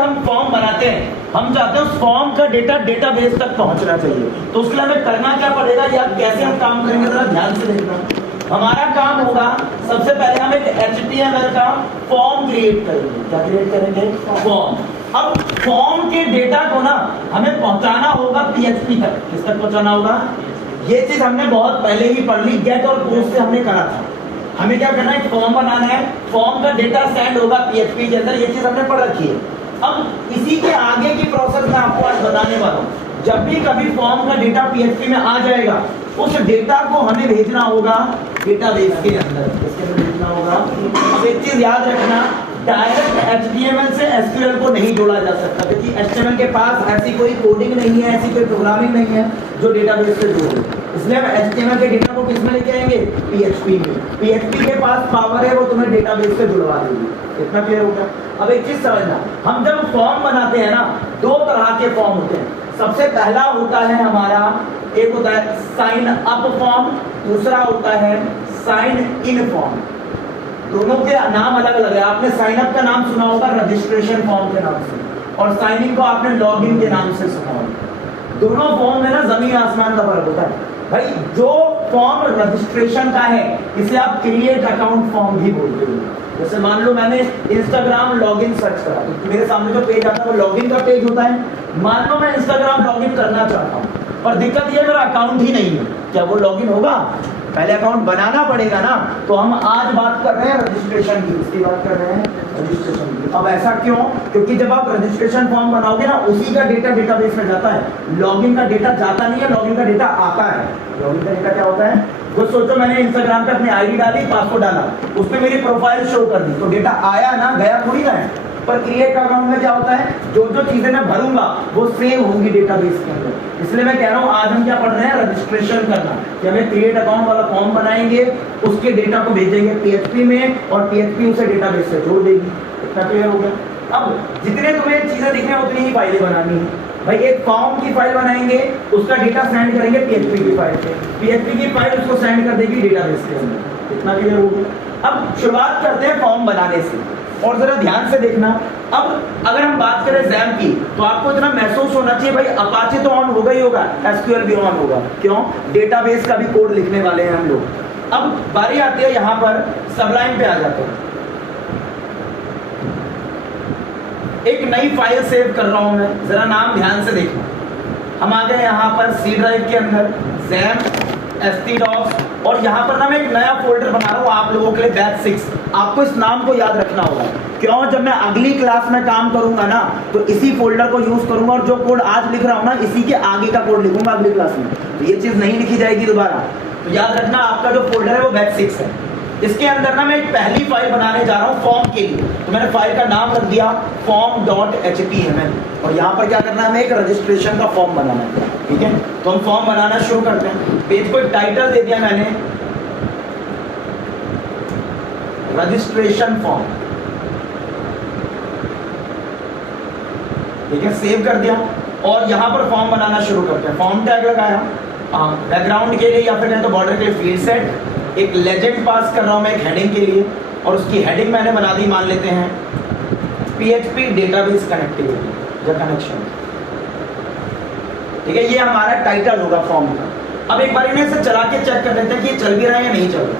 हम फॉर्म बनाते हैं, हम चाहते हैं उस फॉर्म का डेटा डेटाबेस तक पहुंचना चाहिए। तो उसके लिए हमें करना क्या पड़ेगा या कैसे हम काम करेंगे, जरा ध्यान से देखना। हमारा काम होगा, सबसे पहले हम एक HTML का फॉर्म क्रिएट करेंगे। क्या क्रिएट करेंगे? फॉर्म। अब फॉर्म के डेटा को ना हमें पहुंचाना होगा PHP तक। किस तक पहुंचाना होगा? ये चीज हमने बहुत पहले ही पढ़ ली, गेट और पोस्ट से हमने करा था। हमें क्या करना है? फॉर्म बनाना है, फॉर्म का डेटा सेंड होगा PHP के अंदर, ये चीज हमने पढ़ रखी है। अब इसी के आगे की प्रोसेस मैं आपको आज बताने वाला हूँ। जब भी कभी फॉर्म का डेटा PHP में आ जाएगा, उस डेटा को हमें भेजना होगा डेटाबेस के अंदर। किसके अंदर भेजना होगा? अब एक चीज याद रखना, डायरेक्ट HTML से SQL को नहीं जोड़ा जा सकता, क्योंकि HTML के पास ऐसी कोई कोडिंग नहीं है, ऐसी कोई प्रोग्रामिंग नहीं है जो डेटाबेस से जोड़े। इसलिए हम HTML के डेटा को किसमें लेके आएंगे? PHP में। PHP के पास पावर है, वो तुम्हें डेटाबेस से जुड़वा देगी। इतना क्लियर होगा? अब एक चीज समझना, हम जब फॉर्म बनाते हैं ना, दो तरह के फॉर्म होते हैं। सबसे पहला होता है हमारा, एक होता है साइन अप फॉर्म, दूसरा होता है साइन इन फॉर्म। दोनों के नाम अलग अलग है। आपने साइन अप का नाम सुना होगा रजिस्ट्रेशन फॉर्म के नाम से, और साइन इन को आपने लॉगिन के नाम से सुना होगा। दोनों फॉर्म में ना जमीन आसमान का फर्क होता है भाई। जो फॉर्म रजिस्ट्रेशन का है, इसे आप क्रिएट अकाउंट फॉर्म भी बोलते हो। जैसे मान लो मैंने इंस्टाग्राम लॉगिन सर्च करा, तो मेरे सामने जो पेज आता है वो लॉगिन का पेज होता है। मान लो मैं इंस्टाग्राम लॉगिन करना चाहता हूँ, पर दिक्कत ये मेरा अकाउंट ही नहीं है, क्या वो लॉगिन होगा? पहले अकाउंट बनाना पड़ेगा ना। तो हम आज बात कर रहे हैं रजिस्ट्रेशन की, इसकी बात कर रहे हैं रजिस्ट्रेशन की। अब ऐसा क्यों? क्योंकि जब आप रजिस्ट्रेशन फॉर्म बनाओगे ना, उसी का डेटा डेटाबेस में जाता है। लॉगिन का डेटा जाता नहीं है, लॉगिन का डेटा आता है। लॉगिन का डेटा क्या होता है? वो सोचो मैंने इंस्टाग्राम पे अपनी आईडी डाली, पासवर्ड डाला, उसमें मेरी प्रोफाइल शो कर दी, तो डेटा आया ना, गया थोड़ी ना है। पर क्रिएट अकाउंट में क्या होता है? जो जो चीजें मैं भरूंगा वो सेव होंगी डेटाबेस के अंदर। इसलिए मैं कह रहा हूँ आज हम क्या पढ़ रहे हैं? रजिस्ट्रेशन करना। कि हमें क्रिएट अकाउंट वाला फॉर्म बनाएंगे, उसके डेटा को भेजेंगे PHP में, और PHP उसे डेटाबेस से जोड़ देगी। इतना क्लियर हो गया? अब जितने तुम्हें चीजें दिख रही हैं उतनी ही फाइलें बनानी है भाई। एक फॉर्म की फाइल बनाएंगे, उसका डेटा सेंड करेंगे PHP की फाइल पे, PHP की फाइल उसको सेंड कर देगी डेटाबेस के अंदर। इतना क्लियर हो गया? अब शुरुआत करते हैं फॉर्म बनाने से, और जरा ध्यान से देखना। अब अगर हम बात करें XAMPP की, तो आपको इतना महसूस होना चाहिए भाई, अपाचे तो ऑन होगा ही होगा, SQL भी ऑन होगा। क्यों? डेटाबेस का भी कोड लिखने वाले हैं हम लोग। अब बारी आती है यहाँ पर सबलाइन पे आ जाते हैं। एक नई फाइल सेव कर रहा हूं मैं, जरा नाम ध्यान से देखना। हम आ गए यहाँ पर C ड्राइव के अंदर, XAMPP htdocs, और यहाँ पर ना मैं एक नया फोल्डर बना रहा हूँ आप लोगों के लिए, बैच 6। आपको इस नाम को याद रखना होगा। क्यों? जब मैं अगली क्लास में काम करूंगा ना, तो इसी फोल्डर को यूज करूंगा, और जो कोड आज लिख रहा हूँ ना, इसी के आगे का कोड लिखूंगा अगली क्लास में। तो ये चीज नहीं लिखी जाएगी दोबारा। तो याद रखना, आपका जो फोल्डर है वो बैच 6 है। इसके अंदर ना मैं एक पहली फाइल बनाने जा रहा हूँ फॉर्म के लिए। तो मैंने फाइल का नाम रख दिया form.html, और यहाँ पर क्या करना है? हमें एक रजिस्ट्रेशन का फॉर्म बनाना है। ठीक है, तो हम फॉर्म बनाना शुरू करते हैं। पेज को एक टाइटल दे दिया मैंने, रजिस्ट्रेशन फॉर्म। ठीक है, सेव कर दिया, और यहाँ पर फॉर्म बनाना शुरू करते हैं। फॉर्म टैग लगाया, बैकग्राउंड के लिए या फिर कहें तो बॉर्डर के लिए फील्ड सेट, एक लेजेंड पास कर रहा हूं मैं एक हेडिंग के लिए, और उसकी हेडिंग मैंने बना दी, मान लेते हैं PHP डेटाबेस कनेक्टिविटी या कनेक्शन। ठीक है, ये हमारा टाइटल होगा फॉर्म का। अब एक बार इन्हें से चला के चेक कर लेते हैं कि ये चल भी रहा है या नहीं चल रहा।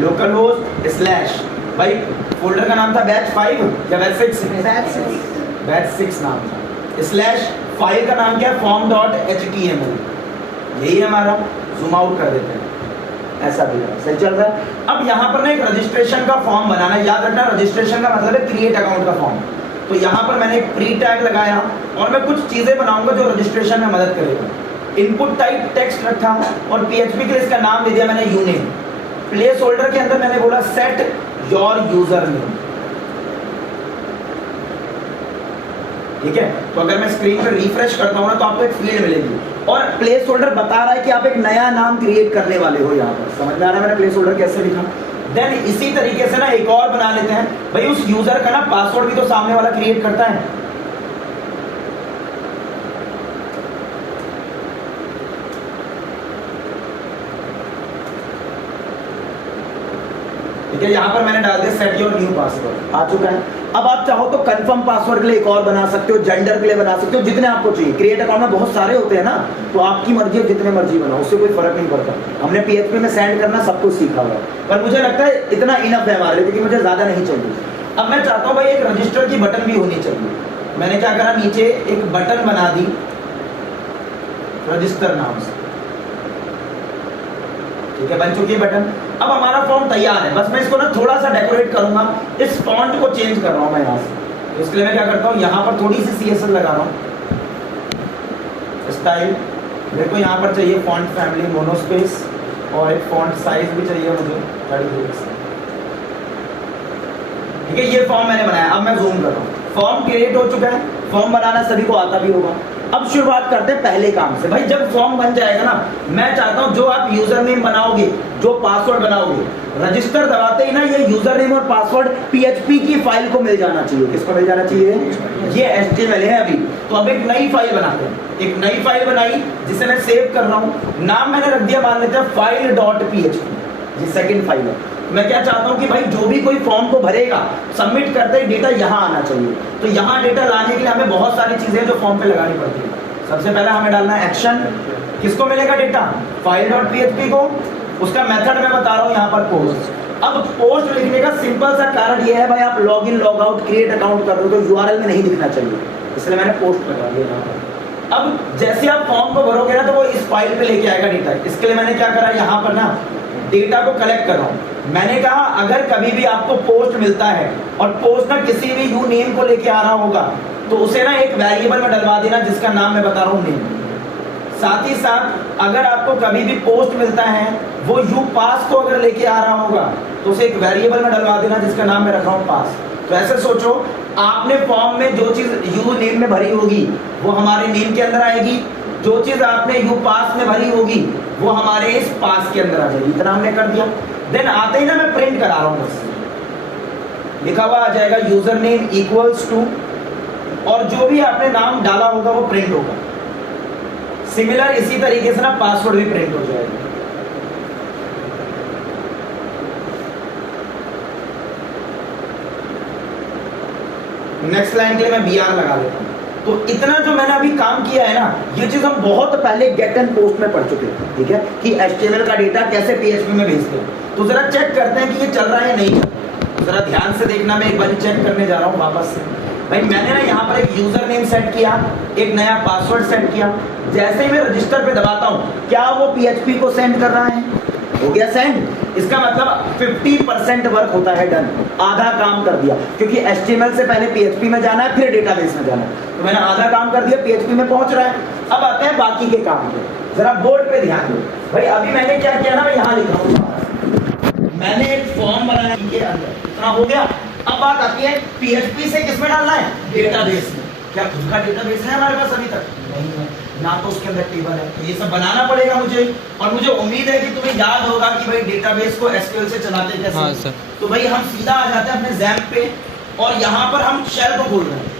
लोकल होस्ट स्लैश, भाई फोल्डर का नाम था बैच 5 या बैच 6? बैच 6 नाम था। स्लैश फाइल का नाम क्या है? form.html। यही हमारा, जूम आउट कर देते हैं, ऐसा भी है, सही चल रहा है। अब यहाँ पर ना एक रजिस्ट्रेशन का फॉर्म बनाना है। याद रखना, रजिस्ट्रेशन का मतलब है क्रिएट अकाउंट का फॉर्म। तो यहाँ पर मैंने एक प्री टैग लगाया, और मैं कुछ चीजें बनाऊंगा जो रजिस्ट्रेशन में मदद करेगा। इनपुट टाइप टेक्स्ट रखा, और PHP के लिए इसका नाम दे दिया मैंने यूनेम। प्लेस होल्डर के अंदर मैंने बोला सेट योर यूजर नेम। ठीक है, तो अगर मैं स्क्रीन पर रिफ्रेश करता हूँ ना, तो आपको एक फील्ड मिलेगी, और प्लेस होल्डर बता रहा है कि आप एक नया नाम क्रिएट करने वाले हो। यहाँ पर समझ में आ रहा है मैंने प्लेस होल्डर कैसे लिखा? देन इसी तरीके से ना एक और बना लेते हैं भाई, उस यूजर का ना पासवर्ड भी तो सामने वाला क्रिएट करता है। ठीक है, यहाँ पर मैंने डाल दिया सेट योर न्यू पासवर्ड, आ चुका है। अब आप चाहो तो कंफर्म पासवर्ड के लिए एक और बना सकते हो, जेंडर के लिए बना सकते हो, जितने आपको चाहिए। क्रिएट अकाउंट में बहुत सारे होते हैं ना, तो आपकी मर्जी है, जितने मर्जी बनाओ, उससे कोई फर्क नहीं पड़ता। हमने PHP में सेंड करना सब कुछ सीखा हुआ है, पर मुझे लगता है इतना इनफ है हमारे लिए, क्योंकि मुझे ज्यादा नहीं चाहिए। अब मैं चाहता हूँ भाई एक रजिस्टर की बटन भी होनी चाहिए। मैंने क्या करा, नीचे एक बटन बना दी रजिस्टर नाम से, ठीक है, बन चुकी है बटन। अब हमारा फॉर्म तैयार है, बस मैं इसको ना थोड़ा सा डेकोरेट करूंगा। इस फॉन्ट को चेंज कर रहा हूं मैं यहाँ से, इसके लिए मैं क्या करता हूँ, यहाँ पर थोड़ी सी CSS लगा रहा हूँ, स्टाइल। मेरे को यहाँ पर चाहिए फॉन्ट फैमिली मोनोस्पेस, और एक फॉन्ट साइज भी चाहिए मुझे 33। ठीक है, ये फॉर्म मैंने बनाया। अब मैं जूम कर रहा हूँ, फॉर्म क्रिएट हो चुका है। फॉर्म बनाना सभी को आता भी होगा। अब शुरुआत करते हैं पहले काम से। भाई जब फॉर्म बन जाएगा ना, मैं चाहता हूं जो आप यूजर नेम बनाओगे, जो पासवर्ड बनाओगे, रजिस्टर दबाते ही ना ये यूजर नेम और पासवर्ड PHP की फाइल को मिल जाना चाहिए। किसको मिल जाना चाहिए? ये HTML है अभी। तो अब एक नई फाइल बनाते हैं। एक नई फाइल बनाई जिसे मैं सेव कर रहा हूं। नाम मैंने रख दिया, मान लेते हैं file.php। ये सेकंड फाइल है। मैं क्या चाहता हूं कि भाई जो भी कोई फॉर्म को भरेगा, सबमिट करते ही डेटा यहाँ आना चाहिए। तो यहाँ डेटा लाने के लिए हमें बहुत सारी चीजें जो फॉर्म पे लगानी पड़ती है। सबसे पहले हमें डालना है एक्शन। किसको मिलेगा डेटा? file.php को। उसका मेथड मैं बता रहा हूँ यहाँ पर पोस्ट। अब पोस्ट लिखने का सिंपल सा कारण ये है भाई, आप log in log out create account कर रहे हो तो URL में नहीं दिखना चाहिए, इसलिए मैंने पोस्ट लगा दिया यहाँ पर। अब जैसे आप फॉर्म को भरोगे ना, तो वो इस फाइल पे लेके आएगा डेटा। इसके लिए मैंने क्या करा, यहाँ पर ना डेटा को कलेक्ट कर रहा हूं। मैंने कहा अगर कभी भी आपको पोस्ट मिलता है और पोस्ट ना किसी भी यू नेम को लेके आ रहा होगा, तो उसे ना एक वेरिएबल में डलवा देना जिसका नाम मैं बता रहा हूं, नेम। साथ ही साथ अगर आपको कभी भी पोस्ट मिलता है, वो यू पास को अगर लेके आ रहा होगा, तो उसे एक वेरिएबल में डलवा देना जिसका नाम मैं रख रहा हूं, पास। तो ऐसे सोचो, आपने फॉर्म में जो चीज यू नेम में भरी होगी वो हमारे नेम के अंदर आएगी, जो चीज आपने यू पास में भरी होगी वो हमारे इस पास के अंदर आ जाएगी। इतना हमने कर दिया। देन आते ही ना मैं प्रिंट करा रहा हूं, बस लिखा हुआ आ जाएगा यूजर नेम इक्वल्स टू, और जो भी आपने नाम डाला होगा वो प्रिंट होगा। सिमिलर इसी तरीके से ना पासवर्ड भी प्रिंट हो जाएगा। नेक्स्ट लाइन के लिए मैं BR लगा देता हूं। तो इतना जो मैंने अभी काम किया है ना, ये चीज हम बहुत पहले गेट एंड पोस्ट में पढ़ चुके हैं, ठीक है, कि HTML का डेटा कैसे PHP में भेजते हैं। तो जरा चेक करते हैं कि ये चल रहा है या नहीं चल रहा है। जरा ध्यान से देखना, मैं एक बार चेक करने जा रहा हूँ वापस से। भाई मैंने ना यहाँ पर एक यूजर नेम सेट किया, एक नया पासवर्ड सेट किया। जैसे ही मैं रजिस्टर पे दबाता हूँ, क्या वो PHP को सेंड कर रहा है? हो गया सेंड। इसका मतलब 50% वर्क होता है डन, आधा काम कर दिया, क्योंकि HTML से पहले PHP में जाना है, फिर डेटाबेस में जाना है। तो मैंने आधा काम कर दिया, PHP में पहुंच रहा है। अब आते हैं बाकी के काम पे। जरा बोर्ड पे ध्यान दो। भाई अभी मैंने क्या किया ना, मैं यहाँ लिखा हूँ, मैंने एक फॉर्म बनाया के अंदर, इतना हो गया। अब बात आती है PHP से किसमें डालना है? डेटाबेस में। क्या खुद का डेटाबेस है हमारे पास अभी तक? नहीं है ना, तो उसके अंदर टेबल है, तो ये सब बनाना पड़ेगा मुझे। और मुझे उम्मीद है कि तुम्हें याद होगा कि भाई डेटाबेस को SQL से चलाते कैसे। हाँ सर। तो भाई हम सीधा आ जाते हैं अपने XAMPP पे, और यहाँ पर हम शेल को खोल रहे हैं।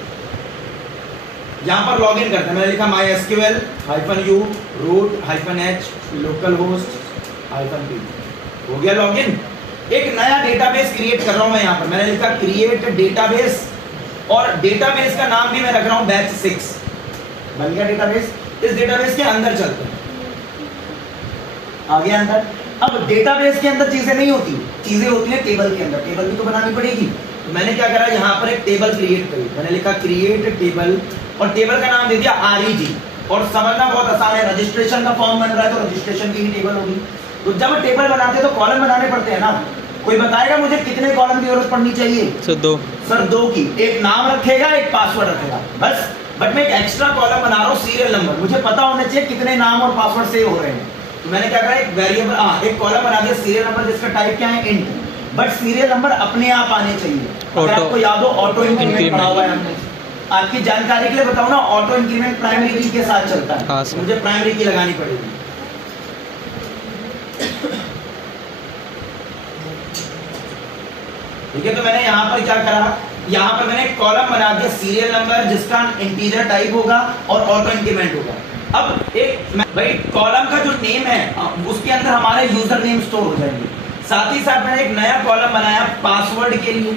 यहाँ पर लॉगिन करते हैं। मैंने लिखा MySQL-u root-h localhost-p। हो गया लॉगिन। एक नया डेटाबेस क्रिएट कर रहा हूँ मैं यहाँ पर। मैंने लिखा क्रिएट डेटाबेस, और डेटाबेस का नाम भी मैं रख रहा हूँ बैच 6। बन गया डेटाबेस। इस डेटाबेस के अंदर चलते हैं, आ गया अंदर। अब डेटाबेस के अंदर चीजें नहीं होती, चीजें होती है टेबल के अंदर। टेबल भी तो बनानी पड़ेगी। तो मैंने क्या करा, यहाँ पर एक टेबल क्रिएट करी। मैंने लिखा क्रिएट टेबल, और टेबल का नाम दे दिया REG। और समझना बहुत आसान है, रजिस्ट्रेशन का फॉर्म बन रहा है तो रजिस्ट्रेशन की ही टेबल होगी। तो जब टेबल बनाते हैं तो कॉलम बनाने पड़ते हैं ना। कोई बताएगा मुझे कितने कॉलम की जरूरत पड़नी चाहिए? सर 2। सर 2 की। एक नाम रखेगा, एक पासवर्ड रखेगा, बस। बट मैं एक एक्स्ट्रा कॉलम बना रहा हूँ, सीरियल नंबर। मुझे पता होना चाहिए कितने नाम और पासवर्ड सेव हो रहे हैं। तो मैंने क्या करा, एक वेरिएबल, एक कॉलम बना दिया सीरियल नंबर, जिसका टाइप क्या है? इंट। बट सीरियल नंबर अपने आप आने चाहिए। अगर आपको याद हो, ऑटो इंक्रीमेंट पढ़ा हुआ है हमने। आपकी जानकारी के लिए बताऊं ना, ऑटो इंक्रीमेंट प्राइमरी की के साथ चलता है। हाँ, मुझे प्राइमरी की लगानी पड़ेगी। ठीक है, तो मैंने यहाँ पर क्या करा, यहाँ पर मैंने एक कॉलम बना दिया सीरियल नंबर, जिसका इंटीजर टाइप होगा और ऑटो इंक्रीमेंट होगा। अब एक भाई कॉलम का जो नेम है उसके अंदर हमारे यूजर नेम स्टोर हो जाएंगे। साथ ही साथ मैंने एक नया कॉलम बनाया पासवर्ड के लिए।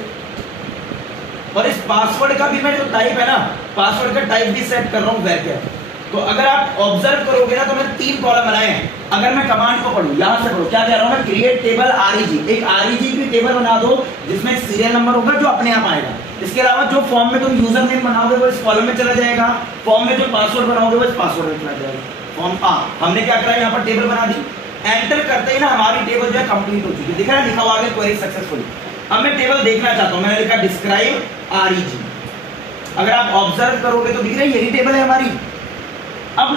और इस पासवर्ड का भी मैं जो टाइप है ना, पासवर्ड का टाइप भी सेट कर रहा हूँ varchar। तो अगर आप ऑब्जर्व करोगे ना तो मैंने 3 कॉलम बनाए हैं। अगर मैं कमांड को पढ़ूं, यहां से पढ़ो, क्या कह रहा हूं मैं, क्रिएट टेबल आरईजी, एक आरईजी की टेबल बना दो जिसमें एक सीरियल नंबर होगा जो अपने आप आएगा। इसके अलावा जो फॉर्म में तुम यूजर नेम बनाओगे वो इस कॉलम में चला जाएगा, फॉर्म में जो पासवर्ड बनाओगे वो इस पासवर्ड में चला जाएगा। फॉर्म हमने क्या करा, यहाँ पर टेबल बना दी, एंटर करते ही ना हमारी टेबल जो है कंप्लीट हो चुकी है, दिख रहा है, लिखा हुआ आगे क्वेरी सक्सेसफुल। अब मैं टेबल देखना चाहता हूं, मैंने लिखा डिस्क्राइब आरईजी। अगर आप ऑब्जर्व करोगे तो दिख रहा है यही टेबल है हमारी। अब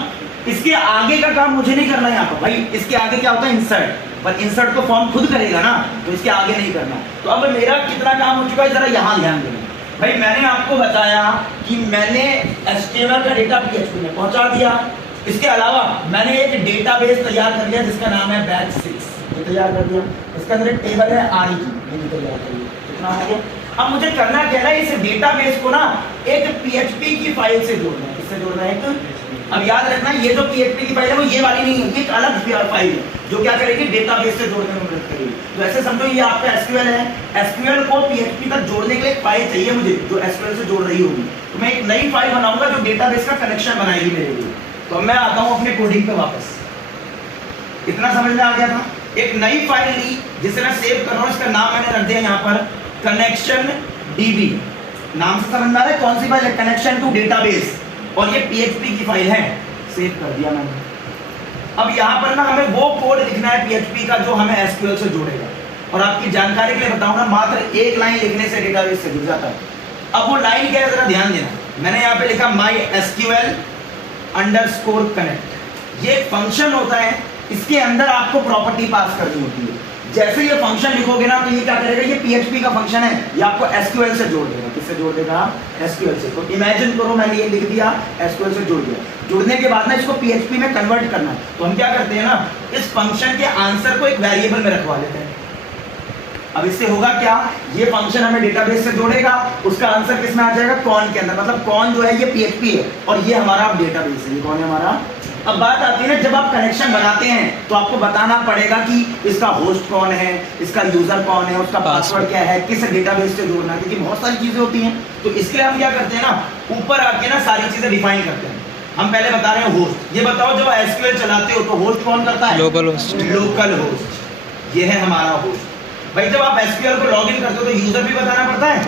इसके आगे का काम मुझे नहीं करना है यहाँ पर भाई, इसके आगे क्या होता है इंसर्ट, पर इंसर्ट तो फॉर्म खुद करेगा ना, तो इसके आगे नहीं करना। तो अब मेरा कितना काम हो चुका है जरा यहाँ ध्यान देना भाई। मैंने आपको बताया कि मैंने HTML का डेटा PHP में पहुंचा दिया, इसके अलावा मैंने एक डेटाबेस तैयार कर लिया जिसका नाम है बैच 6, ये तैयार कर दिया। इसके अंदर एक टेबल है आरईजी, ये भी तैयार कर लिया। कितना हो गया? अब मुझे करना क्या है, इस डेटाबेस को ना एक PHP की फाइल से जोड़ना है। किससे जोड़ना है? अब याद रखना ये जो PHP की फाइल है वो ये वाली नहीं है, ये एक अलग फाइल है जो क्या करेगी, डेटाबेस से जोड़ने में मदद करेगी। तो ऐसे समझो ये आपका SQL है, SQL को PHP तक जोड़ने के लिए एक फाइल चाहिए मुझे जो SQL से जोड़ रही होगी। तो मैं एक नई फाइल बनाऊंगा जो डेटाबेस का कनेक्शन बनाएगी मेरे लिए। तो मैं आता हूँ अपने कोडिंग पे वापस। इतना समझ में आ गया था? एक नई फाइल ली जिसे मैं सेव कर रहा हूँ, इसका नाम मैंने रख दिया यहाँ पर कनेक्शन DB। नाम से समझ में आ रहा है कौन सी फाइल है? कनेक्शन टू डेटाबेस, और ये PHP की फाइल है, सेव कर दिया मैंने। अब यहाँ पर ना हमें वो कोड लिखना है PHP का जो हमें SQL से जोड़ेगा। और आपकी जानकारी के लिए बताऊंगा, मात्र एक लाइन लिखने से डेटाबेस से जुड़ जाता है। अब वो लाइन क्या है जरा ध्यान देना। मैंने यहाँ पे लिखा MySQL _connect। ये एक फंक्शन होता है, इसके अंदर आपको प्रॉपर्टी पास करनी होती है। जैसे ये फंक्शन लिखोगे ना तो ये क्या करेगा, ये PHP का फंक्शन है, ये आपको SQL से जोड़ देगा। किससे जोड़ देगा? SQL से। तो इमेजिन करो मैंने ये लिख दिया, SQL से जोड़ दिया। जुड़ने के बाद ना इसको PHP में कन्वर्ट करना है। तो हम क्या करते हैं ना, इस फंक्शन के आंसर को एक वेरिएबल में रखवा लेते हैं। अब इससे होगा क्या, ये फंक्शन हमें डेटाबेस से जोड़ेगा, उसका आंसर किस में आ जाएगा, कौन के अंदर। मतलब कौन जो है ये PHP है और ये हमारा डेटाबेस है। ये कौन है हमारा? अब बात आती है ना, जब आप कनेक्शन बनाते हैं तो आपको बताना पड़ेगा कि इसका होस्ट कौन है, इसका यूजर कौन है, उसका पासवर्ड क्या है, किस डेटाबेस से जोड़ना है, क्योंकि बहुत सारी चीजें होती हैं। तो इसके लिए हम क्या करते हैं ना, ऊपर आके ना सारी चीजें डिफाइन करते हैं। हम पहले बता रहे हैं होस्ट। ये बताओ जब SQL चलाते हो तो होस्ट कौन करता है? Local host. लोकल होस्ट, ये है हमारा होस्ट। भाई जब आप SQL को लॉगिन करते हो तो यूजर भी बताना पड़ता है।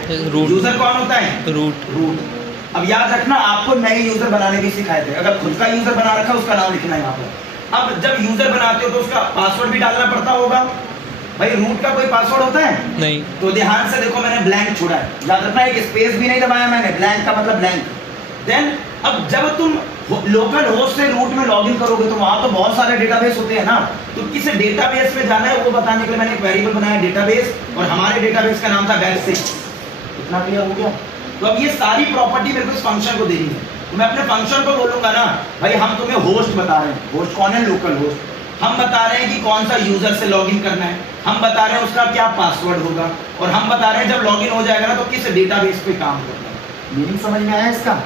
यूजर कौन होता है? रूट। अब याद रखना, आपको नए यूजर बनाने भी सिखाए थे। अगर खुद का यूजर बना रखा उसका नाम लिखना है यहाँ पर। अब जब यूजर बनाते हो तो उसका पासवर्ड भी डालना पड़ता होगा। भाई रूट का कोई पासवर्ड होता है? नहीं। तो ध्यान से देखो, मैंने ब्लैंक छोड़ा है, याद रखना एक स्पेस भी नहीं दबाया मैंने, ब्लैंक का मतलब ब्लैंक। देन अब जब तुम लोकल होस्ट से रूट में लॉगिन करोगे तो वहां तो बहुत सारे डेटाबेस होते हैं ना, तो किस डेटाबेस में जाना है वो बताने के लिए मैंने एक वेरिएबल बनाया डेटाबेस, और हमारे डेटाबेस का नाम था बैच 6। इतना क्लियर हो गया? तो अब ये सारी प्रॉपर्टी मेरे को इस फंक्शन को देनी है। तो मैं अपने फंक्शन को बोलूंगा ना, भाई हम तुम्हें होस्ट बता रहे हैं, होस्ट कौन है? Local host. हम बता रहे हैं कि कौन सा यूजर से लॉगिन करना है, हम बता रहे हैं उसका क्या पासवर्ड होगा, और हम बता रहे हैं जब लॉगिन हो जाएगा ना तो किस डेटाबेस पे काम करना है। मीनिंग समझ में आया इसका?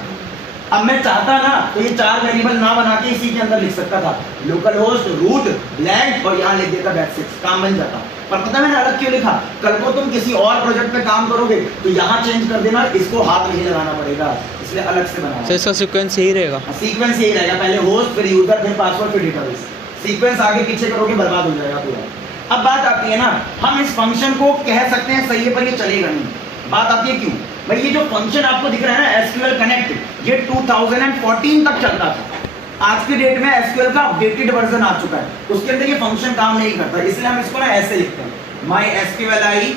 अब मैं चाहता ना तो ये 4 वेरिएबल ना बना के इसी के अंदर लिख सकता था, लोकल होस्ट, रूट, ब्लैंक, और यहाँ लिख देता बैच 6, काम बन जाता। पर पता मैंने अलग क्यों लिखा? कल को तुम किसी और प्रोजेक्ट पे काम करोगे तो यहाँ चेंज कर देना, इसको हाथ नहीं लगाना पड़ेगा, इसलिए अलग से बनाना। इसका सीक्वेंस यही रहेगा? सीक्वेंस यही रहेगा, पहले होस्ट, फिर यूजर, फिर पासवर्ड, फिर डेटाबेस। सीक्वेंस आगे पीछे करोगे बर्बाद हो जाएगा पूरा। अब बात आती है ना, हम इस फंक्शन को कह सकते हैं सही है पर ये चलेगा नहीं। बात आती है क्यों? भाई ये जो फंक्शन आपको दिख रहा है ना SQL कनेक्ट, ये 2014 तक चलता था। आज की डेट में SQL का अपडेटेड वर्जन आ चुका है, उसके अंदर ये फंक्शन काम नहीं करता, इसलिए हम इसको ना ऐसे लिखते हैं, MySQLi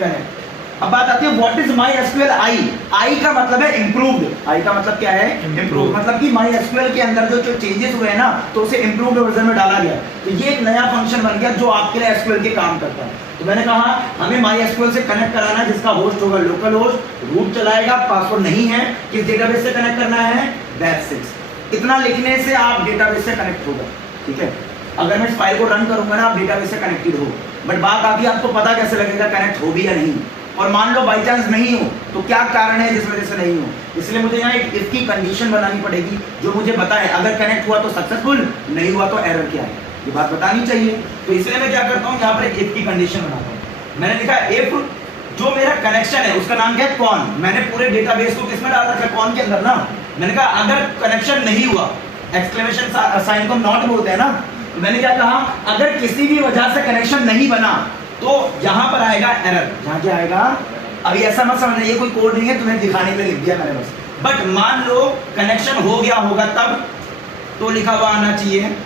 कनेक्ट। अब बात आती है व्हाट इज MySQLi। आई का मतलब है इम्प्रूव्ड। आई का मतलब क्या है? इम्प्रूव। मतलब कि MySQL के अंदर जो चेंजेस हुए हैं ना तो उसे इम्प्रूव्ड वर्जन में डाला गया। तो ये एक नया फंक्शन बन गया जो आपके लिए SQL के काम करता है। तो मैंने कहा हमें MySQL से कनेक्ट कराना है, जिसका होस्ट होगा लोकल होस्ट, रूट चलाएगा, पासवर्ड नहीं है, किस डेटाबेस से कनेक्ट करना है? बैच 6। इतना लिखने से आप डेटाबेस से कनेक्ट होगा, ठीक है। अगर मैं इस फाइल को रन करूंगा ना आप डेटाबेस से कनेक्टेड हो, बट बात आती है आपको पता कैसे लगेगा कनेक्ट हो भी या नहीं। और मान लो बाई चांस नहीं हो तो क्या कारण है जिस वजह से नहीं हो, इसलिए मुझे यहाँ एक इफ की कंडीशन बनानी पड़ेगी जो मुझे बताए अगर कनेक्ट हुआ तो सक्सेसफुल, नहीं हुआ तो एरर क्या है, ये बात बतानी चाहिए। तो इसलिए मैं क्या करता हूँ, यहाँ पर एक इफ की कंडीशन बनाता हूँ। मैंने लिखा इफ जो मेरा कनेक्शन है उसका नाम क्या है, कौन। मैंने पूरे डेटाबेस को किसमें डाल रखा है, कौन के अंदर ना। मैंने कहा अगर कनेक्शन नहीं हुआ, एक्सक्लेमेशन साइन को नॉट बोलते हैं ना, तो मैंने क्या कहा, अगर किसी भी वजह से कनेक्शन नहीं बना तो यहां पर आएगा एरर। यहां क्या आएगा, अभी ऐसा मत समझना ये कोई कोड नहीं है, तुम्हें दिखाने के लिए लिख दिया मैंने बस। बट मान लो कनेक्शन हो गया होगा तब तो लिखा हुआ आना चाहिए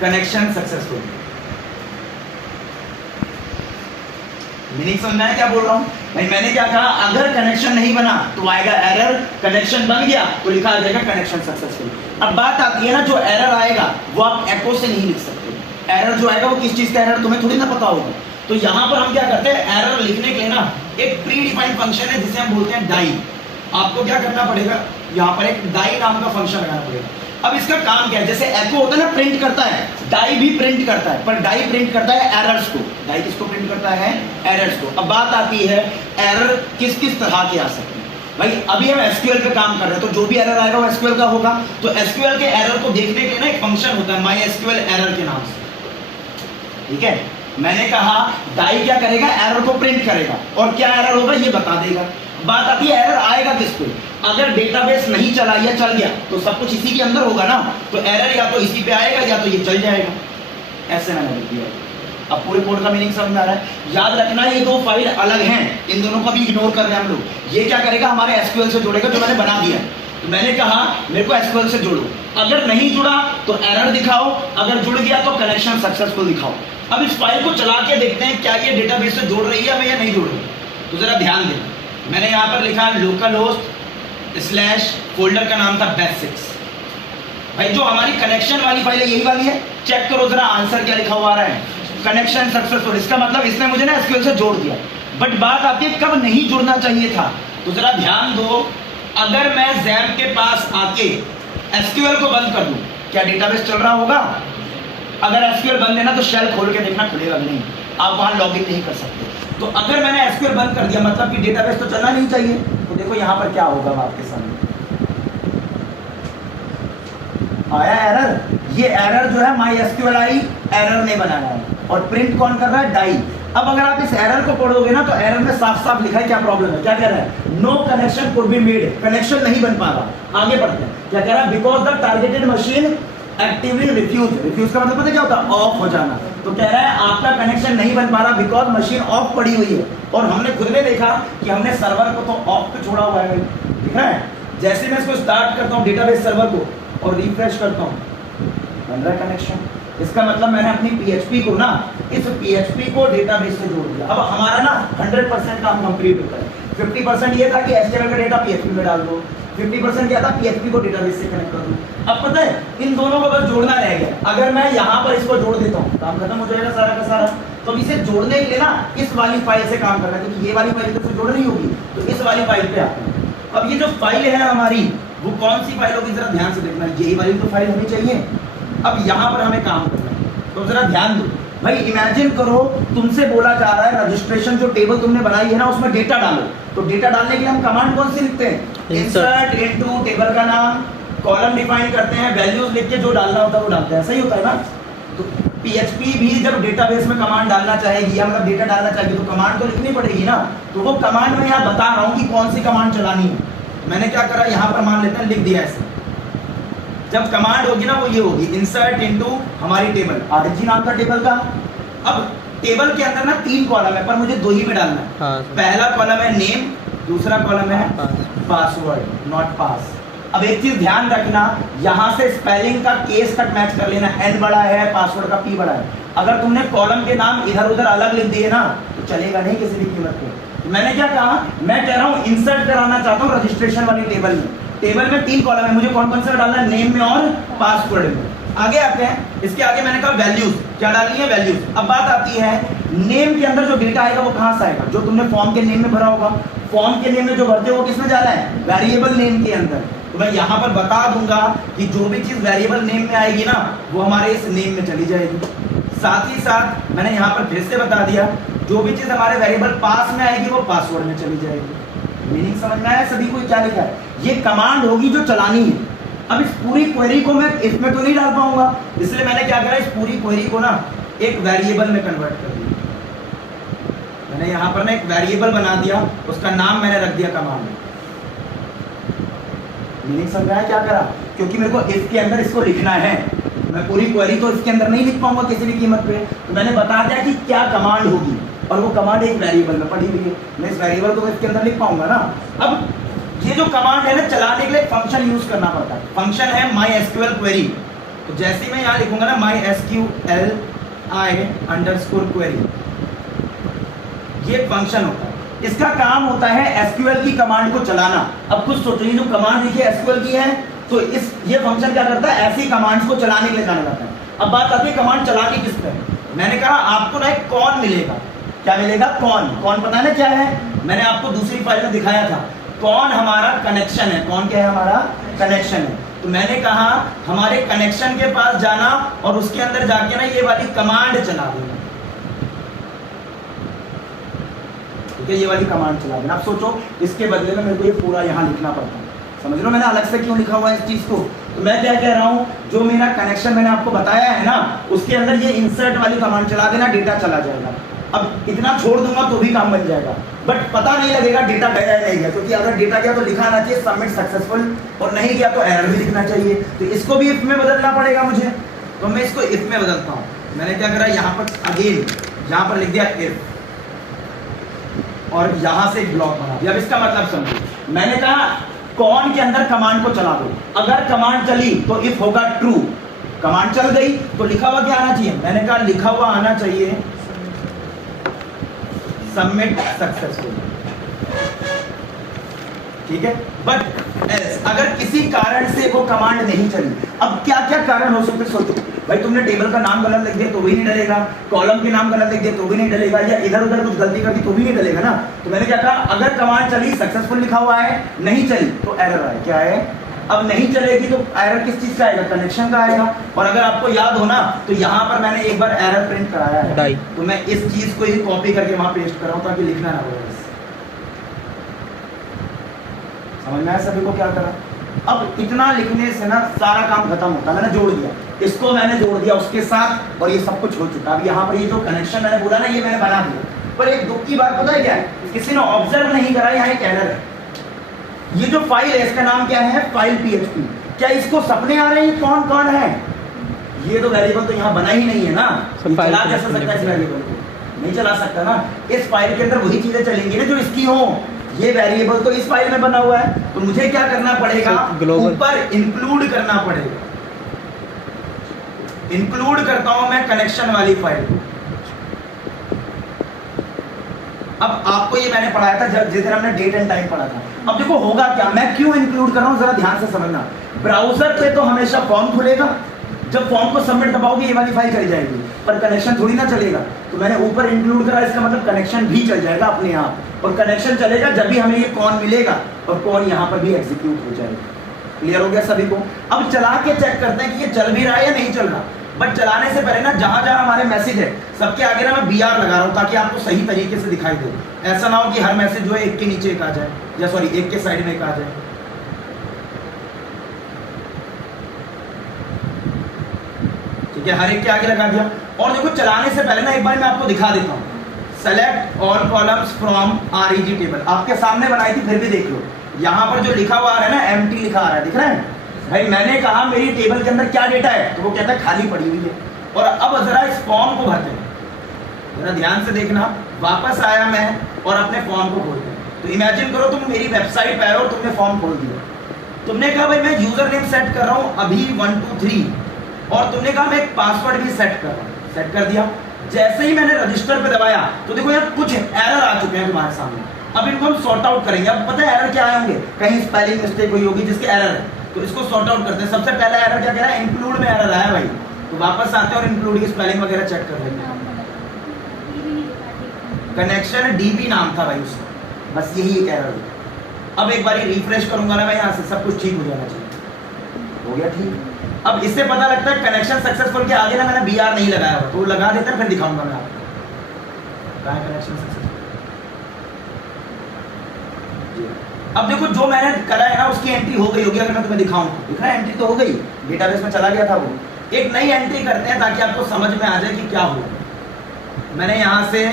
कनेक्शन सक्सेसफुल। मीनिंग समझ में आया क्या बोल रहा हूं भाई। मैंने क्या कहा, अगर कनेक्शन नहीं बना तो आएगा एरर, कनेक्शन बन गया तो लिखा आ जाएगा कनेक्शन सक्सेसफुल। अब बात आती है ना, जो एरर आएगा वो आप एको से नहीं लिख सकते। एरर जो आएगा वो किस चीज का एरर तुम्हें थोड़ी ना पता होगा। तो यहां पर हम क्या करते हैं, एरर लिखने के लिए ना एक प्री डिफाइंड फंक्शन है जिसे हम बोलते हैं डाई। आपको क्या करना पड़ेगा, यहाँ पर एक डाई नाम का फंक्शन लगाना पड़ेगा। अब इसका काम क्या है, जैसे एको होता है ना प्रिंट करता है, डाई भी प्रिंट करता है, पर डाई प्रिंट करता है एरर्स को। डाई किसको प्रिंट करता है, एरर्स को। अब बात आती है एरर किस किस तरह के आ सकते हैं भाई। अभी हम एसक्यूएल पे काम कर रहे हैं, तो जो भी एरर आएगा वो एसक्यूएल का होगा। तो एसक्यूएल के एरर को देखने के लिए ना एक फंक्शन होता है माई एसक्यूएल एरर के नाम से, ठीक है। मैंने कहा डाई क्या करेगा, एरर को प्रिंट करेगा, और क्या एरर होगा ये बता देगा। बात आती है एरर आएगा किस पे, अगर डेटाबेस नहीं चला या चल गया तो सब कुछ इसी के अंदर होगा ना, तो एरर या तो इसी पे आएगा या तो ये चल जाएगा। ऐसे मैंने लिख दिया। अब पूरे कोड का मीनिंग समझ में आ रहा है। याद रखना ये दो फाइल अलग हैं, इन दोनों को भी इग्नोर कर रहे हैं हम लोग। ये क्या करेगा, हमारे एसक्यूएल से जोड़ेगा जो मैंने बना दिया। तो मैंने कहा मेरे को एसक्यूएल से जोड़ो, अगर नहीं जुड़ा तो एरर दिखाओ, अगर जुड़ गया तो कनेक्शन सक्सेसफुल दिखाओ। अब इस फाइल को चला के देखते हैं क्या ये डेटाबेस से जोड़ रही है या नहीं जोड़ रही। तो जरा ध्यान देना, मैंने यहाँ पर लिखा लोकल होस्ट स्लैश फोल्डर का नाम था बेसिक्स। भाई जो हमारी कनेक्शन वाली फाइल है यही वाली है, चेक करो जरा आंसर क्या लिखा हुआ आ रहा है, कनेक्शन सक्सेसफुल। इसका मतलब इसने मुझे ना एसक्यूएल से जोड़ दिया। बट बात आती है कब नहीं जुड़ना चाहिए था, तो जरा ध्यान दो। अगर मैं ज़ैम्प के पास आके एसक्यूएल को बंद कर दूं, क्या डेटाबेस चल रहा होगा। अगर एसक्यूएल बंद है ना तो शेल खोल के देखना खुलेगा नहीं, आप वहां लॉगिन नहीं कर सकते। तो अगर मैंने एसक्यूएल बंद कर दिया मतलब कि डेटाबेस तो चलना नहीं चाहिए। तो देखो यहां पर क्या होगा आपके सामने आया एरर। ये एरर जो है माई एसक्यूएल आई एरर ने बनाया है, और प्रिंट कौन कर रहा है, डाई। अब अगर आप इस एरर को पढ़ोगे ना तो एरर में साफ साफ लिखा है क्या प्रॉब्लम है, क्या कह रहा है, no connection could be made, connection नहीं बन पा रहा। आगे बढ़ते हैं, क्या कह रहा है, because the targeted machine actively refuse. Refuse का मतलब पता क्या होता है, ऑफ हो जाना। तो कह रहा है आपका कनेक्शन नहीं बन पा रहा बिकॉज मशीन ऑफ पड़ी हुई है। और हमने खुद ने देखा कि हमने सर्वर को तो ऑफ पे छोड़ा हुआ है, दिख रहा है। जैसे मैं इसको स्टार्ट करता हूँ डेटाबेस सर्वर को और रिफ्रेश करता हूँ, बन रहा है कनेक्शन। इसका मतलब मैंने अपनी PHP को ना, इस PHP को डेटाबेस से जोड़ दिया। अब हमारा ना 100% काम कंप्लीट होता है। 50% ये था कि HTML का डेटा PHP में डाल दो, 50% क्या था, PHP को डेटाबेस से कनेक्ट कर दूं। अब पता है इन दोनों को बस जोड़ना रह गया। अगर मैं यहाँ पर इसको जोड़ देता हूँ काम खत्म हो जाएगा सारा का सारा। तो अब इसे जोड़ने के लिए ना इस वाली फाइल से काम करना है, क्योंकि ये वाली फाइल तो जोड़ नहीं होगी, तो इस वाली फाइल पे आते हैं। अब ये जो फाइल है हमारी वो कौन सी फाइल होगी, जरा ध्यान से देखना, यही वाली तो फाइल होनी चाहिए। अब यहाँ पर हमें काम करना है, तो जरा ध्यान दो भाई। इमेजिन करो तुमसे बोला जा रहा है रजिस्ट्रेशन जो टेबल तुमने बनाई है ना उसमें डेटा डालो। तो डेटा डालने के लिए हम कमांड कौन सी लिखते हैं, इंसर्ट इनटू टेबल का नाम, कॉलम डिफाइन करते हैं, वैल्यूज लिख के जो डालना होता है वो डालते हैं, सही होता है ना। तो PHP भी जब डेटाबेस में कमांड डालना चाहेगी या मतलब डेटा डालना चाहेगी तो कमांड तो लिखनी पड़ेगी ना। तो वो कमांड में यहाँ बता रहा हूँ कि कौन सी कमांड चलानी है। मैंने क्या करा, यहाँ पर मान लेते हैं लिख दिया ऐसे। जब कमांड होगी ना वो ये होगी, इंसर्ट इनटू हमारी टेबल, RG नाम का टेबल का। अब टेबल के अंदर ना 3 कॉलम है पर मुझे 2 ही में डालना है। हाँ। पहला कॉलम है नेम, दूसरा कॉलम है पासवर्ड, नॉट पास। अब एक चीज ध्यान रखना, यहाँ से स्पेलिंग का केस तक मैच कर लेना, N बड़ा है, पासवर्ड का P बड़ा है। अगर तुमने कॉलम के नाम इधर उधर अलग लिख दिए ना तो चलेगा नहीं किसी भी कीमत पे। मैंने क्या कहा, मैं कह रहा हूँ इंसर्ट कराना चाहता हूँ रजिस्ट्रेशन वाली टेबल में। टेबल में 3 कॉलम है, मुझे कौन कौन सा डालना है, नेम में और पासवर्ड में। आगे आते हैं, इसके आगे मैंने कहा वैल्यूज, क्या डालनी है, वैल्यूज। अब बात आती है नेम के अंदर जो डेटा आएगा वो कहां से आएगा, जो तुमने फॉर्म के नेम में भरा होगा। फॉर्म के नेम में जो भरते हो वो किसमें जा रहा है, वेरिएबल नेम के अंदर। तो मैं यहाँ पर बता दूंगा कि जो भी चीज वेरिएबल नेम में आएगी ना वो हमारे इस नेम में चली जाएगी। साथ ही साथ मैंने यहाँ पर फिर से बता दिया, जो भी चीज हमारे वेरिएबल पास में आएगी वो पासवर्ड में चली जाएगी। मीनिंग समझ में आया सभी को क्या लिखा है, ये कमांड होगी जो चलानी है। अब इस पूरी क्वेरी को मैं इसमें तो नहीं डाल पाऊंगा, इसलिए मैंने क्या करा, इस पूरी क्वेरी को ना एक वेरिएबल में कन्वर्ट कर दिया। मैंने यहाँ पर ना एक वेरिएबल बना दिया, उसका नाम मैंने रख दिया कमांड। मीनिंग समझ रहा है क्या करा? क्योंकि मेरे को इसके अंदर इसको लिखना है, मैं पूरी क्वेरी तो इसके अंदर नहीं लिख पाऊंगा किसी भी कीमत पे, तो मैंने बता दिया कि क्या कमांड होगी, और वो कमांड एक वेरिएबल में पड़ी हुई है, मैं इस वेरिएबल को इसके अंदर लिख पाऊंगा ना। अब ये जो कमांड है ना, चलाने के लिए फंक्शन यूज करना पड़ता है। फंक्शन है MySQL क्वेरी, तो जैसे ही मैं यहाँ लिखूंगा ना MySQL I_query, ये फंक्शन होता है। इसका काम होता है SQL की कमांड को चलाना। अब कुछ सोचो, ये जो कमांड देखिए SQL की है, तो ये फंक्शन क्या करता है, ऐसी कमांड्स को चलाने के लिए जाना जाता है। अब बात आती है कमांड चलानी किस पे। मैंने कहा आपको ना एक कॉन मिलेगा। क्या मिलेगा? कॉन। कॉन पता है ना क्या है? मैंने आपको दूसरी फाइल में दिखाया था। कौन हमारा कनेक्शन है। कौन क्या है? हमारा कनेक्शन है। तो मैंने कहा हमारे कनेक्शन के पास जाना और उसके अंदर जाके ना ये वाली कमांड चला देना, ठीक है, ये वाली कमांड चला देना। अब सोचो इसके बदले में मेरे को ये पूरा यहाँ लिखना पड़ता है, समझ लो मैंने अलग से क्यों लिखा हुआ है इस चीज को। तो मैं क्या कह रहा हूँ, जो मेरा कनेक्शन मैंने आपको बताया है ना, उसके अंदर ये इंसर्ट वाली कमांड चला देना, डेटा चला जाएगा। अब इतना छोड़ दूंगा तो भी काम बन जाएगा, बट पता नहीं लगेगा डेटा गया या नहीं गया, क्योंकि अगर डेटा गया तो लिखा आना चाहिए सबमिट सक्सेसफुल, और नहीं गया तो एरर भी लिखना चाहिए। तो इसको भी इफ में बदलना पड़ेगा मुझे, तो मैं इसको इफ में बदलता हूँ। मैंने क्या करा, यहाँ पर अगेन यहाँ पर लिख दिया इफ, और यहाँ से एक ब्लॉक बना दिया। अब इसका मतलब समझो, मैंने कहा कौन के अंदर कमांड को चला दो, अगर कमांड चली तो इफ होगा ट्रू, कमांड चल गई तो लिखा हुआ क्या आना चाहिए, मैंने कहा लिखा हुआ आना चाहिए सबमिट सक्सेसफुल, ठीक है। बट अगर किसी कारण से वो कमांड नहीं चली, अब क्या क्या कारण हो सकते सोचो भाई, तुमने टेबल का नाम गलत लिख दिया तो भी नहीं डलेगा, कॉलम के नाम गलत लिख दिया तो भी नहीं डलेगा, या इधर उधर कुछ गलती कर दी तो भी नहीं डलेगा ना। तो मैंने क्या कहा, अगर कमांड चली सक्सेसफुल लिखा हुआ है, नहीं चली तो एरर आए। क्या है? अब नहीं चलेगी तो एरर किस चीज का आएगा, कनेक्शन का आएगा। और अगर आपको याद हो ना, तो यहाँ पर मैंने एक बार एरर प्रिंट कराया है, तो मैं इस चीज को ही कॉपी करके वहां पेस्ट कर रहा हूँ ताकि लिखना ना पड़े। समझ में आया सभी को क्या करा? अब इतना लिखने से ना सारा काम खत्म होता है। मैंने जोड़ दिया, इसको मैंने जोड़ दिया उसके साथ, और ये सब कुछ हो चुका। अब यहाँ पर ये जो कनेक्शन मैंने बोला ना, ये मैंने बना दिया। पर एक दुख की बात पता है क्या है, किसी ने ऑब्जर्व नहीं करा, यहाँ एक एरर है। ये जो फाइल है इसका नाम क्या है, फाइल PHP। क्या इसको सपने आ रहे हैं कौन कौन है? ये तो वेरिएबल तो यहाँ बना ही नहीं है ना, चला कैसे सकता है इस वेरिएबल को? नहीं चला सकता ना। इस फाइल के अंदर वही चीजें चलेंगी ना जो इसकी हो। ये वेरिएबल तो इस फाइल में बना हुआ है, तो मुझे क्या करना पड़ेगा, ऊपर इंक्लूड करना पड़ेगा। इंक्लूड करता हूं मैं कनेक्शन वाली फाइल को। अब आपको ये मैंने पढ़ाया था जब जिस दिन हमने डेट एंड टाइम पढ़ा था। अब देखो होगा क्या, मैं क्यों इंक्लूड कर रहा हूं, जरा ध्यान से समझना। ब्राउजर पे तो हमेशा फॉर्म खुलेगा, जब फॉर्म को सबमिट दबाओगे ये वाली फाइल चली जाएगी, पर कनेक्शन थोड़ी ना चलेगा। तो मैंने ऊपर इंक्लूड करा, इसका मतलब कनेक्शन भी चल जाएगा अपने आप, और कनेक्शन चलेगा जब भी हमें ये कौन मिलेगा, और कौन यहाँ पर भी एग्जीक्यूट हो जाएगा। क्लियर हो गया सभी को? अब चला के चेक करते हैं कि ये चल भी रहा है या नहीं चल रहा। बट चलाने से पहले ना जहां जहां हमारे मैसेज है सबके आगे ना मैं BR लगा रहा हूं, ताकि आपको सही तरीके से दिखाई दे। ऐसा ना हो कि हर मैसेज जो है एक के नीचे एक आ जाए, या सॉरी एक के साइड में एक आ जाए। ठीक है, हर एक के आगे लगा दिया। और देखो चलाने से पहले ना एक बार मैं आपको दिखा देता हूँ, select all columns from REG table. आपके सामने बनाई थी, फिर भी देख लो। यहाँ पर जो लिखा हुआ आ रहा है ना, एम्प्टी लिखा आ रहा है, दिख रहा है भाई। मैंने कहा मेरी टेबल के अंदर क्या डेटा है, तो वो कहता है खाली पड़ी हुई है। और अब जरा इस फॉर्म को भरते हैं, जरा ध्यान से देखना। वापस आया मैं और अपने फॉर्म को खोलते हैं। तो इमेजिन करो तुम मेरी वेबसाइट पे आए और तुमने फॉर्म खोल दिया। तुमने कहा भाई मैं यूजर नेम सेट कर रहा हूँ अभी 1 2 3, और तुमने कहा मैं एक पासवर्ड भी सेट कर रहा हूँ। सेट कर दिया। जैसे ही मैंने रजिस्टर पे दबाया तो देखो यार कुछ एरर आ चुके हैं तुम्हारे सामने। अब इनको हम सॉर्ट आउट करेंगे। अब पता है एरर क्या आए होंगे, कहीं स्पेलिंग मिस्टेक हुई होगी जिसके एरर है, तो इसको सॉर्ट आउट करते हैं। सबसे पहला एरर क्या कह रहा है, इंक्लूड में एरर आया भाई। तो वापस आते हैं और इंक्लूड की स्पेलिंग वगैरह चेक कर लेते हैं। कनेक्शन DB नाम था भाई उसका, बस यही एक एरर है। अब एक बार रिफ्रेश करूंगा ना मैं, यहाँ से सब कुछ ठीक हो जाना चाहिए। हो गया ठीक। अब इससे पता लगता है कनेक्शन सक्सेसफुल के आगे ना मैंने BR नहीं लगाया हो, तो लगा देता है, फिर दिखाऊंगा मैं आपको कहाँ है कनेक्शन सक्सेसफुल। अब देखो जो मैंने करा है ना उसकी एंट्री हो गई होगी। अगर मैं तुम्हें दिखाऊं, दिख रहा है एंट्री तो हो गई, डेटाबेस में चला गया था वो। एक नई एंट्री करते हैं ताकि आपको समझ में आ जाए कि क्या हुआ। मैंने यहाँ से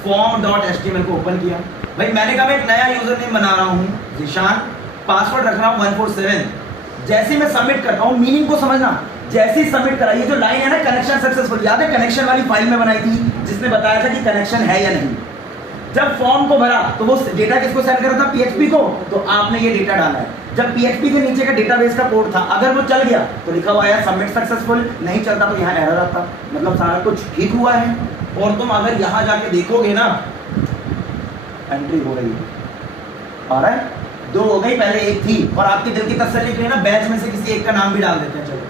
form.html को ओपन किया। भाई मैंने कहा मैं एक नया यूजर नेम बना रहा हूँ जिशान, पासवर्ड रख रहा हूँ 147। जैसे मैं सबमिट करता हूँ, मीनिंग को समझना, जैसे ही सबमिट करा, ये जो लाइन है ना कनेक्शन सक्सेसफुल, याद है कनेक्शन वाली फाइल में बनाई थी जिसने बताया था कि कनेक्शन है या नहीं। जब फॉर्म को भरा तो वो डेटा किसको सेंड करा था, PHP को, तो आपने ये डेटा डाला है। जब PHP के नीचे का डेटाबेस का कोड था, अगर वो चल गया तो लिखा हुआ है सबमिट सक्सेसफुल, नहीं चलता तो यहाँ एरर आता, मतलब सारा कुछ ठीक हुआ है। और तुम अगर यहाँ जाके देखोगे ना, एंट्री हो रही है, आ रहा है, 2 हो गई, पहले 1 थी। और आपकी दिल की तसल्ली के लिए ना बैच में से किसी एक का नाम भी डाल देते हैं। चलो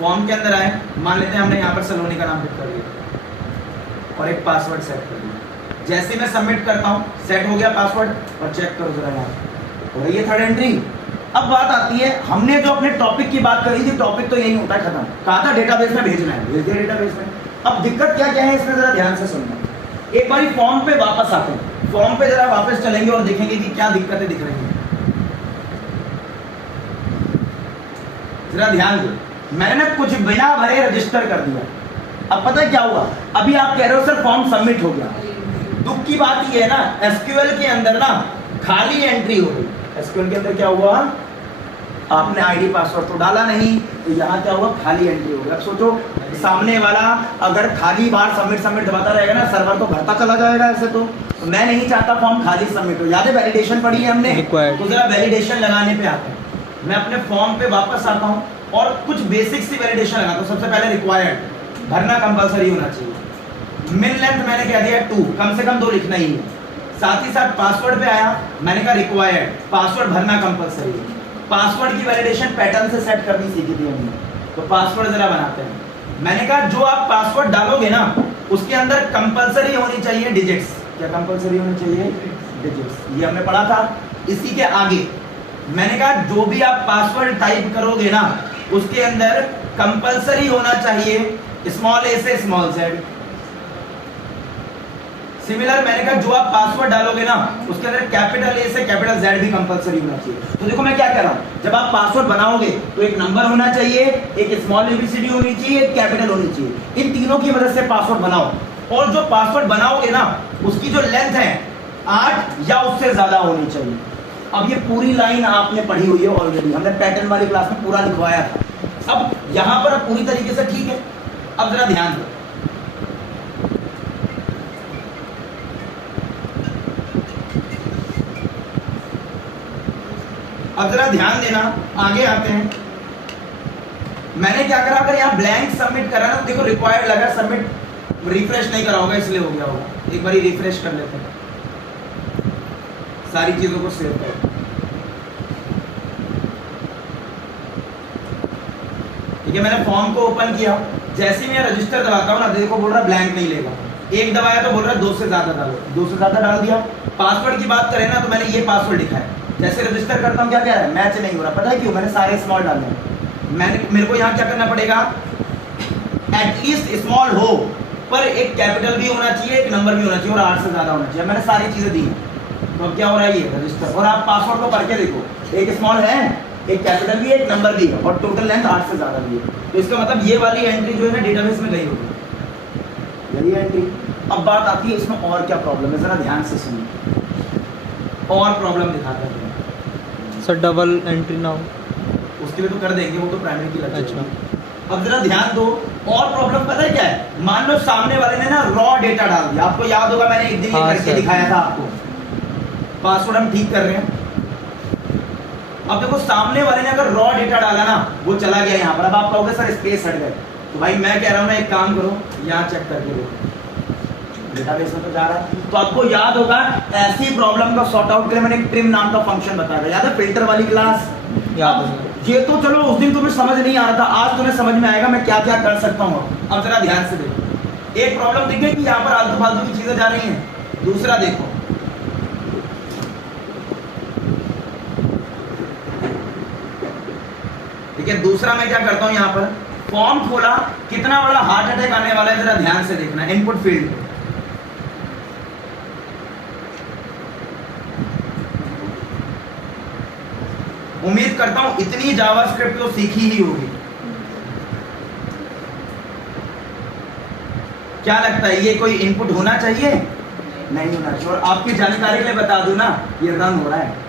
फॉर्म के अंदर आए, मान लेते हैं हमने यहाँ पर सलोनी का नाम फिट कर दिया और एक पासवर्ड सेट कर दिया। जैसे मैं सबमिट करता हूँ सेट हो गया पासवर्ड, और चेक करो जरा यहाँ हो रही है 3rd एंट्री। अब बात आती है, हमने जो अपने टॉपिक की बात करी थी, टॉपिक तो यही होता है खत्म, कहा था डेटाबेस में भेजना है, भेज दिया डेटाबेस में। अब दिक्कत क्या क्या है इसमें जरा ध्यान से सुनना। एक बारी फॉर्म पे वापस आते हैं, फॉर्म पे जरा वापस चलेंगे और देखेंगे कि क्या दिक्कतें दिख रही हैं। जरा ध्यान दो, मैंने ना कुछ बिना भरे रजिस्टर कर दिया। अब पता है क्या हुआ, अभी आप कह रहे हो सर फॉर्म सबमिट हो गया। दुख की बात ये है ना, एसक्यूएल के अंदर ना खाली एंट्री हो गई। एसक्यूएल के अंदर क्या हुआ, आपने आईडी पासवर्ड तो डाला नहीं, तो यहाँ क्या हुआ, खाली एंट्री हो गया। अब सोचो सामने वाला अगर खाली बार सबमिट सबमिट दबाता रहेगा ना, सर्वर तो भरता चला जाएगा ऐसे। तो मैं नहीं चाहता फॉर्म खाली सबमिट हो। याद है वैलिडेशन पढ़ी है हमने, तो जरा वैलिडेशन लगाने पे आते हैं। मैं अपने फॉर्म पे वापस आता हूँ और कुछ बेसिक सी वैलिडेशन लगाता हूँ। सबसे पहले रिक्वायर्ड, भरना कंपलसरी होना चाहिए। मिन लेंथ मैंने कह दिया 2, कम से कम 2 लिखना ही है। साथ ही साथ पासवर्ड पे आया, मैंने कहा रिक्वायर्ड, पासवर्ड भरना कंपलसरी है। पासवर्ड की वैलिडेशन पैटर्न से सेट करनी सीखी थी हमने, तो पासवर्ड जरा बनाते हैं। मैंने कहा जो आप पासवर्ड डालोगे ना, उसके अंदर कंपलसरी होनी चाहिए डिजिट्स। क्या कंपलसरी होनी चाहिए, डिजिट्स, ये हमने पढ़ा था। इसी के आगे मैंने कहा जो भी आप पासवर्ड टाइप करोगे ना, उसके अंदर कंपलसरी होना चाहिए स्मॉल a से स्मॉल z। सिमिलर मैंने कहा जो आप पासवर्ड डालोगे ना, उसके अंदर कैपिटल A से कैपिटल Z भी कंपलसरी होना चाहिए। तो देखो मैं क्या कह रहा हूं, जब आप पासवर्ड बनाओगे तो एक नंबर होना चाहिए, एक स्मॉल ABCD होनी चाहिए, एक कैपिटल होनी चाहिए। इन तीनों की मदद से पासवर्ड बनाओ। और जो पासवर्ड बनाओगे ना, उसकी जो लेंथ है 8 या उससे ज्यादा होनी चाहिए। अब ये पूरी लाइन आपने पढ़ी हुई है ऑलरेडी, हमने पैटर्न वाली क्लास में पूरा लिखवाया था। अब यहां पर अब पूरी तरीके से ठीक है। अब जरा ध्यान दो, अब जरा ध्यान देना, आगे आते हैं। मैंने क्या करा, अगर यहाँ ब्लैंक सबमिट करा ना, तो देखो रिक्वायर्ड लगा, सबमिट रिफ्रेश नहीं करा होगा इसलिए हो गया होगा। एक बार रिफ्रेश कर लेते हैं, सारी चीजों को सेव कर। ठीक है, मैंने फॉर्म को ओपन किया, जैसे ही मैं रजिस्टर दबाता हूँ ना, देखो बोल रहा ब्लैंक नहीं लेगा। एक दबाया तो बोल रहा 2 से ज्यादा डालो, 2 से ज्यादा डाल दिया। पासवर्ड की बात करें ना, तो मैंने ये पासवर्ड लिखा है। जैसे रजिस्टर करता हूँ क्या कह रहा है, मैच नहीं हो रहा। पता है क्यों, मैंने सारे स्मॉल डाले हैं। मेरे को यहाँ क्या करना पड़ेगा, एटलीस्ट स्मॉल हो, पर एक कैपिटल भी होना चाहिए, एक नंबर भी होना चाहिए, और 8 से ज्यादा होना चाहिए। मैंने सारी चीजें दी। तो अब क्या हो रहा है, ये रजिस्टर। और आप पासवर्ड को पढ़ के देखो, एक स्मॉल है, एक कैपिटल भी है, एक नंबर भी है, और टोटल लेंथ 8 से ज्यादा भी है। तो इसका मतलब ये वाली एंट्री जो है ना डेटाबेस में गई होगी, यही एंट्री। अब बात आती है इसमें और क्या प्रॉब्लम है, जरा ध्यान से सुनिए। और प्रॉब्लम दिखाता है सर, डबल एंट्री ना हो, उसके लिए तो कर देंगे, वो तो प्राइमरी की लगती है। अब जरा ध्यान दो, और प्रॉब्लम पता है क्या है, मान लो सामने वाले ने ना रॉ डेटा डाल दिया। आपको याद होगा मैंने एक दिन ये करके दिखाया था आपको। पासवर्ड हम ठीक कर रहे हैं। अब देखो सामने वाले ने अगर रॉ डेटा डाला ना, वो चला गया यहाँ पर। अब आप कहोगे सर स्पेस हट गए, तो भाई मैं कह रहा हूँ ना, एक काम करो, यहाँ चेक करके देखो, डेटाबेस में तो जा रहा है। तो आपको याद होगा ऐसी प्रॉब्लम का सॉर्ट आउट के लिए मैंने एक ट्रिम नाम का फंक्शन बताया था, याद है, फिल्टर वाली क्लास। याद है। ये तो चलो उस दिन तुम्हें समझ नहीं आ रहा था, आज तुम्हें समझ में आएगा मैं क्या क्या कर सकता हूँ। अब जरा ध्यान से देखो, एक प्रॉब्लम दिख गई कि यहाँ पर आलतू फालतू की चीजें जा रही हैं। दूसरा देखो, ठीक है, दूसरा मैं क्या करता हूँ, यहाँ पर फॉर्म खोला, कितना बड़ा हार्ट अटैक आने वाला है जरा ध्यान से देखना। इनपुट फील्ड, उम्मीद करता हूं इतनी जावास्क्रिप्ट तो सीखी ही होगी। क्या लगता है ये कोई इनपुट होना चाहिए? नहीं होना चाहिए। और आपकी जानकारी के लिए बता दूं ना, ये रन हो रहा है,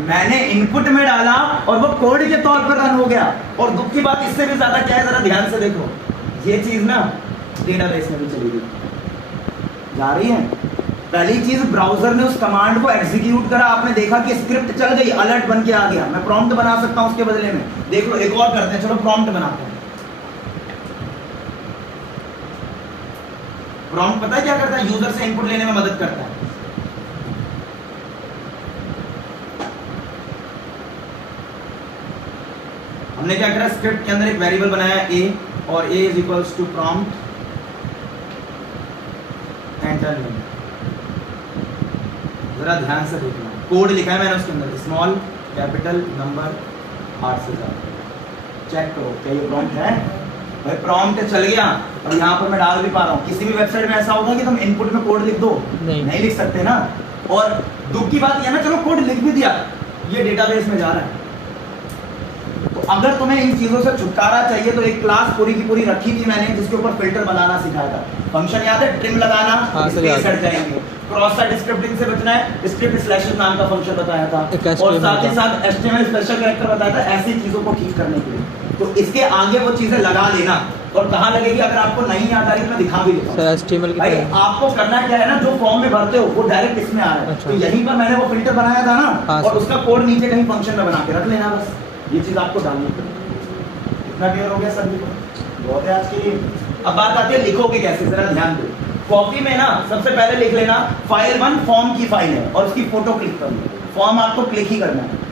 मैंने इनपुट में डाला और वो कोड के तौर पर रन हो गया। और दुख की बात इससे भी ज्यादा क्या है, जरा ध्यान से देखो, ये चीज ना डेटाबेस में भी चली गई, जा रही है। पहली चीज, ब्राउजर ने उस कमांड को एग्जीक्यूट करा, आपने देखा कि स्क्रिप्ट चल गई, अलर्ट बन के आ गया। मैं प्रॉम्प्ट बना सकता हूं उसके बदले में। देख लो, एक और करते हैं, चलो प्रॉम्प्ट बनाते हैं। प्रॉम्प्ट पता है क्या करता है? यूजर से इनपुट लेने में मदद करता है। हमने क्या करा, स्क्रिप्ट के अंदर एक वेरिएबल बनाया a, और a is equals to prompt enter name. जरा ध्यान से देखना, कोड लिखा है मैंने उसके अंदर, स्मॉल कैपिटल नंबर 8 से ज्यादा। चेक करो क्या ये प्रॉम्प्ट है? भाई प्रॉम्प्ट चल गया। और यहाँ पर मैं डाल भी पा रहा हूँ। किसी भी वेबसाइट में ऐसा होगा कि तुम इनपुट में कोड लिख दो? नहीं लिख सकते ना। और दुख की बात यह ना, चलो कोड लिख भी दिया, ये डेटाबेस में जा रहा है। तो अगर तुम्हें इन चीजों से छुटकारा चाहिए तो एक क्लास पूरी की पूरी रखी थी मैंने, जिसके ऊपर फिल्टर बनाना सिखाया था। फंक्शन याद है? ट्रिम लगाना, स्पेस हट जाएंगे। क्रॉस साइट स्क्रिप्टिंग से बचना है, स्क्रिप्ट स्लैशेस नाम का फंक्शन बताया था, और साथ ही साथ HTML स्पेशल कैरेक्टर बताया था, ऐसी चीजों को ठीक करने के लिए। तो इसके आगे वो चीजें लगा लेना। और कहाँ लगेगी? अगर आपको नहीं याद आ रही तो मैं दिखा भी देता हूँ। HTML भाई आपको करना क्या है ना, जो फॉर्म में भरते हो वो डायरेक्ट इसमें आ रहा है। अच्छा। तो यहीं पर मैंने वो फिल्टर बनाया था ना, हाँ, और उसका कोड नीचे कहीं फंक्शन में बना के रख लेना बस। ये चीज आपको डालनी पड़ेगी। इतना क्लियर हो गया सभी को? बहुत है आज के लिए। अब बात आती है लिखोगे कैसे, जरा ध्यान दो। कॉपी में ना सबसे पहले लिख लेना फाइल 1 फॉर्म की फाइल है, और उसकी फोटो क्लिक करनी है। फॉर्म आपको क्लिक ही करना है।